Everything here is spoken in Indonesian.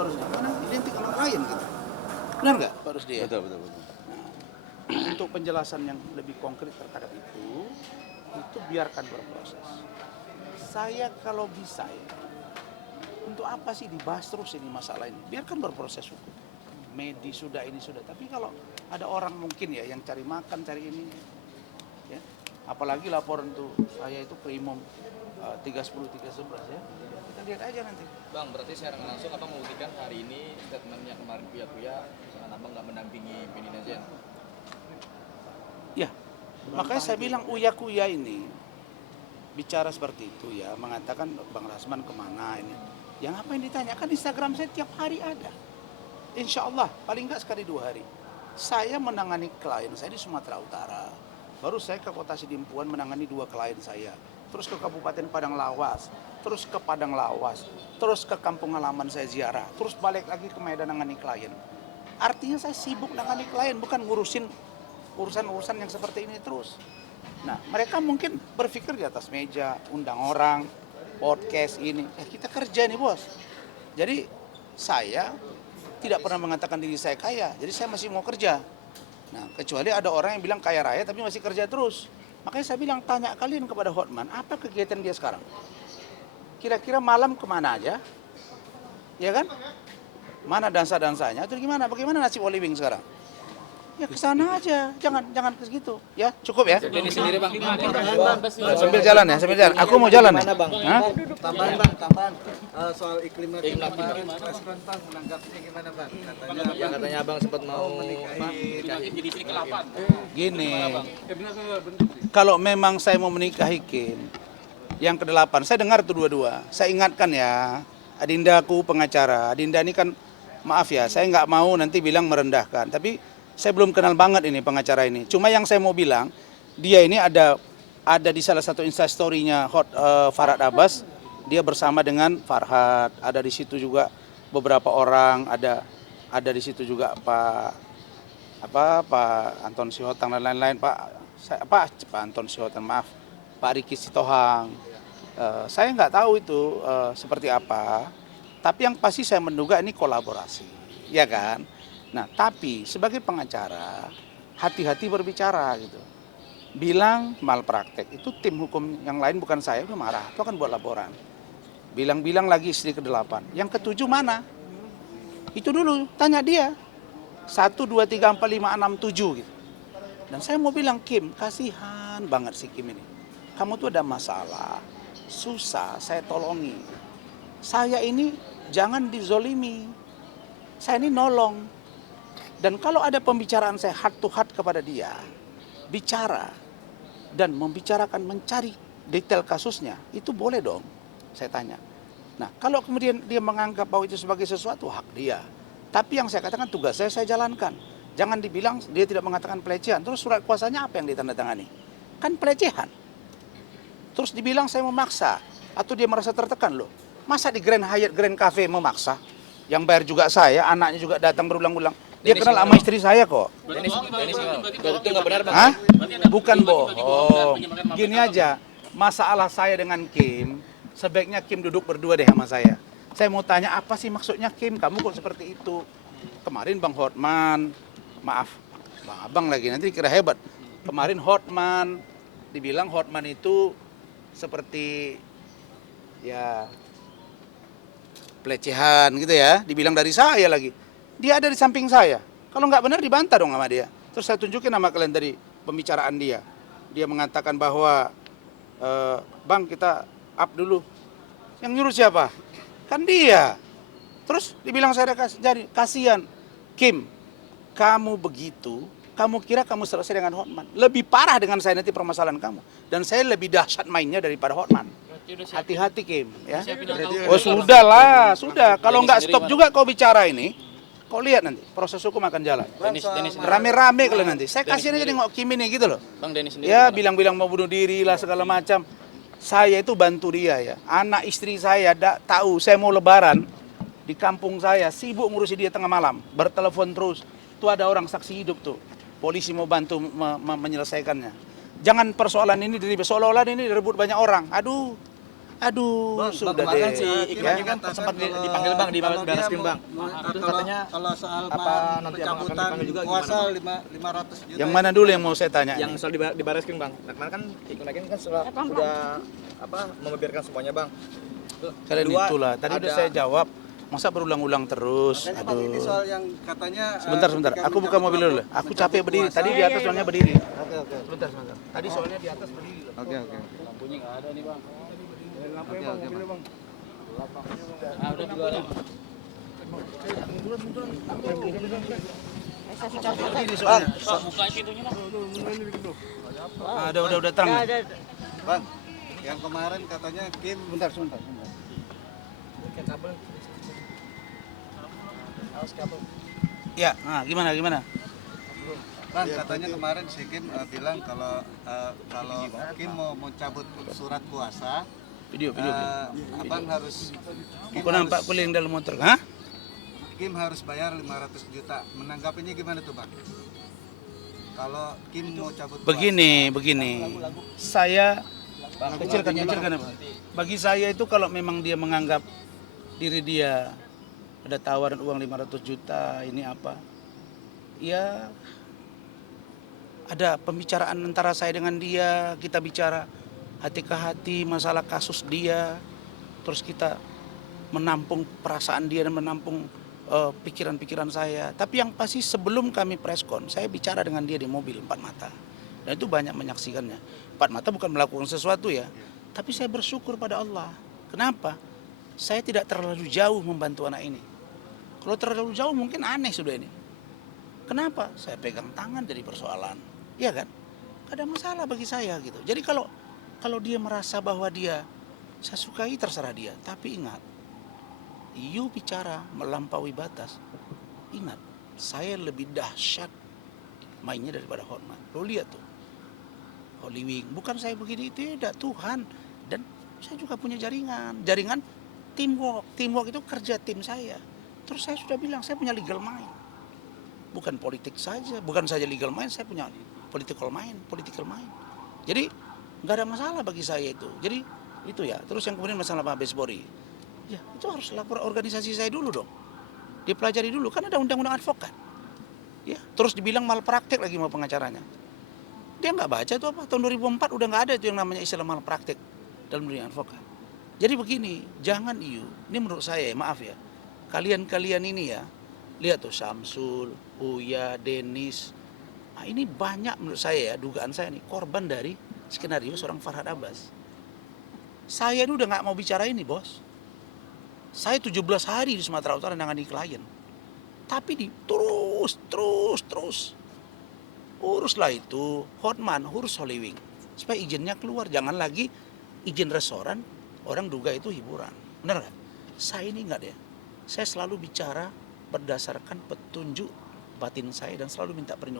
Pak Rusdi, karena identik sama klien gitu. Benar nggak Pak Rusdi? Ya? Betul, betul, betul. Nah, untuk penjelasan yang lebih konkret terhadap itu biarkan berproses. Saya kalau bisa ya, untuk apa sih dibahas terus ini masalah ini? Biarkan berproses hukum. Medis sudah, ini sudah. Tapi kalau ada orang mungkin ya yang cari makan, cari ini, ya. Apalagi laporan tuh saya itu primum 310 311 ya. Kita lihat aja nanti. Bang, berarti secara langsung Abang membuktikan hari ini statementnya kemarin Buya misalkan Abang nggak mendampingi Pini Nazen. Ya, makanya saya bilang Uya-Kuya ini bicara seperti itu ya, mengatakan Bang Rasman kemana ini. Yang apa yang ditanya, kan Instagram saya tiap hari ada. Insya Allah, paling nggak sekali 2 hari. Saya menangani klien saya di Sumatera Utara. Baru saya ke Kota Sidimpuan menangani 2 klien saya. Terus ke Kabupaten Padang Lawas, terus ke Padang Lawas, terus ke kampung halaman saya ziarah, terus balik lagi ke Medan nangani klien. Artinya saya sibuk nangani klien, bukan ngurusin urusan-urusan yang seperti ini terus. Nah, mereka mungkin berpikir di atas meja, undang orang, podcast ini. Kita kerja nih bos. Jadi saya tidak pernah mengatakan diri saya kaya, jadi saya masih mau kerja. Nah, kecuali ada orang yang bilang kaya raya tapi masih kerja terus. Makanya saya bilang, tanya kalian kepada Hotman, apa kegiatan dia sekarang? Kira-kira malam kemana aja? Ya kan? Mana dansa-dansanya? Atau gimana? Bagaimana nasib Oli Wing sekarang? Ya ke sana aja, jangan ke segitu. Ya, cukup ya. Ini sendiri Bang. Sambil jalan ya, sambil jalan. Aku mau jalan nih. Hah? Tambahan soal iklim kemarin respon Bang menanggapinya gimana Bang? Katanya Abang sempat mau Gini, kalau memang saya mau menikahi Kim, yang ke-8, saya dengar tuh dua-dua. Saya ingatkan ya, Adindaku pengacara. Adinda ini kan, maaf ya, saya nggak mau nanti bilang merendahkan. Tapi saya belum kenal banget ini pengacara ini. Cuma yang saya mau bilang, dia ini ada di salah satu instastory-nya Farhad Abbas. Dia bersama dengan Farhad. Ada di situ juga beberapa orang. Ada di situ juga Pak Anton Sihotang dan lain-lain. Pak Anton Sihotang, maaf. Pak Riki Sitohang. Saya nggak tahu itu seperti apa. Tapi yang pasti saya menduga ini kolaborasi. Ya kan? Nah, tapi sebagai pengacara, hati-hati berbicara gitu. Bilang malpraktek, itu tim hukum yang lain bukan saya, udah marah. Itu akan buat laporan. Bilang-bilang lagi istri ke-8. Yang ke-7 mana? Itu dulu, tanya dia. 1, 2, 3, 4, 5, 6, 7 gitu. Dan saya mau bilang, Kim, kasihan banget si Kim ini. Kamu tuh ada masalah, susah, saya tolongi. Saya ini jangan dizolimi. Saya ini nolong. Dan kalau ada pembicaraan saya heart to heart kepada dia, bicara dan membicarakan, mencari detail kasusnya, itu boleh dong, saya tanya. Nah, kalau kemudian dia menganggap bahwa itu sebagai sesuatu, hak dia. Tapi yang saya katakan tugas saya jalankan. Jangan dibilang dia tidak mengatakan pelecehan, terus surat kuasanya apa yang ditandatangani? Kan pelecehan. Terus dibilang saya memaksa, atau dia merasa tertekan loh. Masa di Grand Hyatt, Grand Cafe memaksa? Yang bayar juga saya, anaknya juga datang berulang-ulang. Dia kenal sama istri saya kok. Berarti nggak benar Bang. Hah? Bukan bohong. Gini aja, masalah saya dengan Kim, sebaiknya Kim duduk berdua deh sama saya. Saya mau tanya apa sih maksudnya Kim, kamu kok seperti itu? Kemarin Bang Hotman, maaf, Bang Abang lagi, nanti kira hebat. Kemarin Hotman, dibilang Hotman itu seperti ya pelecehan gitu ya, dibilang dari saya lagi. Dia ada di samping saya. Kalau nggak benar dibantah dong sama dia. Terus saya tunjukin nama kalian tadi pembicaraan dia. Dia mengatakan bahwa Bang kita up dulu. Yang nyuruh siapa? Kan dia. Terus dibilang saya jadi kasihan. Kim, kamu begitu, kamu kira kamu selesai dengan Hotman. Lebih parah dengan saya nanti permasalahan kamu. Dan saya lebih dahsyat mainnya daripada Hotman. Hati-hati Kim. Ya. Oh sudah lah, sudah. Kalau nggak stop juga kau bicara ini, kau lihat nanti proses hukum akan jalan. Rame-rame kalian nanti. Saya kasihan aja nengok Kim ini gitu loh. Bang Denny sendiri. Ya bilang-bilang mau bunuh diri lah segala macam. Saya itu bantu dia ya. Anak istri saya tahu saya mau lebaran di kampung saya, sibuk ngurusi dia tengah malam, bertelepon terus. Itu ada orang saksi hidup tuh. Polisi mau bantu menyelesaikannya. Jangan persoalan ini seolah-olah ini direbut banyak orang. Aduh, Aduh, Bang, sudah kemarin deh. si Iklim Ya. kan sempat dipanggil Bang di Baris Krim Bang. Itu katanya kalau soal apa nanti abang akan pencabutan dipanggil juga kuasa gimana? 500 juta. Yang mana dulu yang mau saya tanya? Yang Ini? soal di Baris Krim Bang. Nah, kemarin kan Iklim lagi kan setelah udah membeberkan semuanya Bang. Kalian Kedua, itulah. Tadi udah ada- saya jawab. Masa berulang-ulang terus? Makanya Bang, ini Aduh. soal yang katanya Sebentar. ketika Aku buka mobil dulu. Aku capek berdiri. Tadi di atas soalnya berdiri. Oke. Sebentar. Tadi soalnya di atas berdiri. Oke. Lampunya nggak ada nih bang. Oke, Bang. Berdiri soalnya. Udah terang. Bang, yang kemarin katanya Kim Sebentar. Ya, gimana? Bang, katanya kemarin si Kim bilang kalau Kim mau cabut surat kuasa, Video. Abang harus Aku nampak kuliah dalam motor. Hah? Kim harus bayar 500 juta. Menanggapinya gimana tuh, Bang? Kalau Kim mau cabut Begini. Saya kecilkan apa? Bagi saya itu kalau memang dia menganggap diri dia ada tawaran uang 500 juta ini apa? Ya ada pembicaraan antara saya dengan dia, kita bicara hati ke hati masalah kasus dia, terus kita menampung perasaan dia dan menampung pikiran-pikiran saya. Tapi yang pasti sebelum kami preskon, saya bicara dengan dia di mobil empat mata. Dan itu banyak menyaksikannya. Empat mata bukan melakukan sesuatu ya, tapi saya bersyukur pada Allah. Kenapa? Saya tidak terlalu jauh membantu anak ini. Kalau terlalu jauh mungkin aneh sudah ini. Kenapa? Saya pegang tangan jadi persoalan. Iya kan? Gak ada masalah bagi saya gitu. Jadi kalau dia merasa bahwa dia saya sukai terserah dia. Tapi ingat, you bicara melampaui batas. Ingat, saya lebih dahsyat mainnya daripada Hotman. Lo lihat tuh, Holy Wing. Bukan saya begini, tidak, Tuhan. Dan saya juga punya jaringan teamwork. Teamwork itu kerja tim saya. Terus saya sudah bilang, saya punya legal mind. Bukan politik saja, bukan saja legal mind, saya punya political mind. Jadi nggak ada masalah bagi saya itu. Jadi itu ya. Terus yang kemudian masalah Pak Besbori. Ya itu harus lapor organisasi saya dulu dong. Dipelajari dulu, kan ada undang-undang advokat. Ya, terus dibilang malpraktek lagi sama pengacaranya. Dia nggak baca itu apa? Tahun 2004 udah nggak ada itu yang namanya istilah malpraktek dalam dunia advokat. Jadi begini, jangan ini menurut saya, maaf ya. Kalian ini ya, lihat tuh Samsul, Uya, Denis. Nah, ini banyak menurut saya ya, dugaan saya nih, korban dari skenario seorang Farhad Abbas. Saya ini udah nggak mau bicara ini, bos. Saya 17 hari di Sumatera Utara nangani klien. Tapi terus. Uruslah itu, Hotman, urus Holy Wing. Supaya izinnya keluar, jangan lagi izin restoran, orang duga itu hiburan. Benar nggak? Saya ini ingat ya, saya selalu bicara berdasarkan petunjuk batin saya dan selalu minta perlindungan.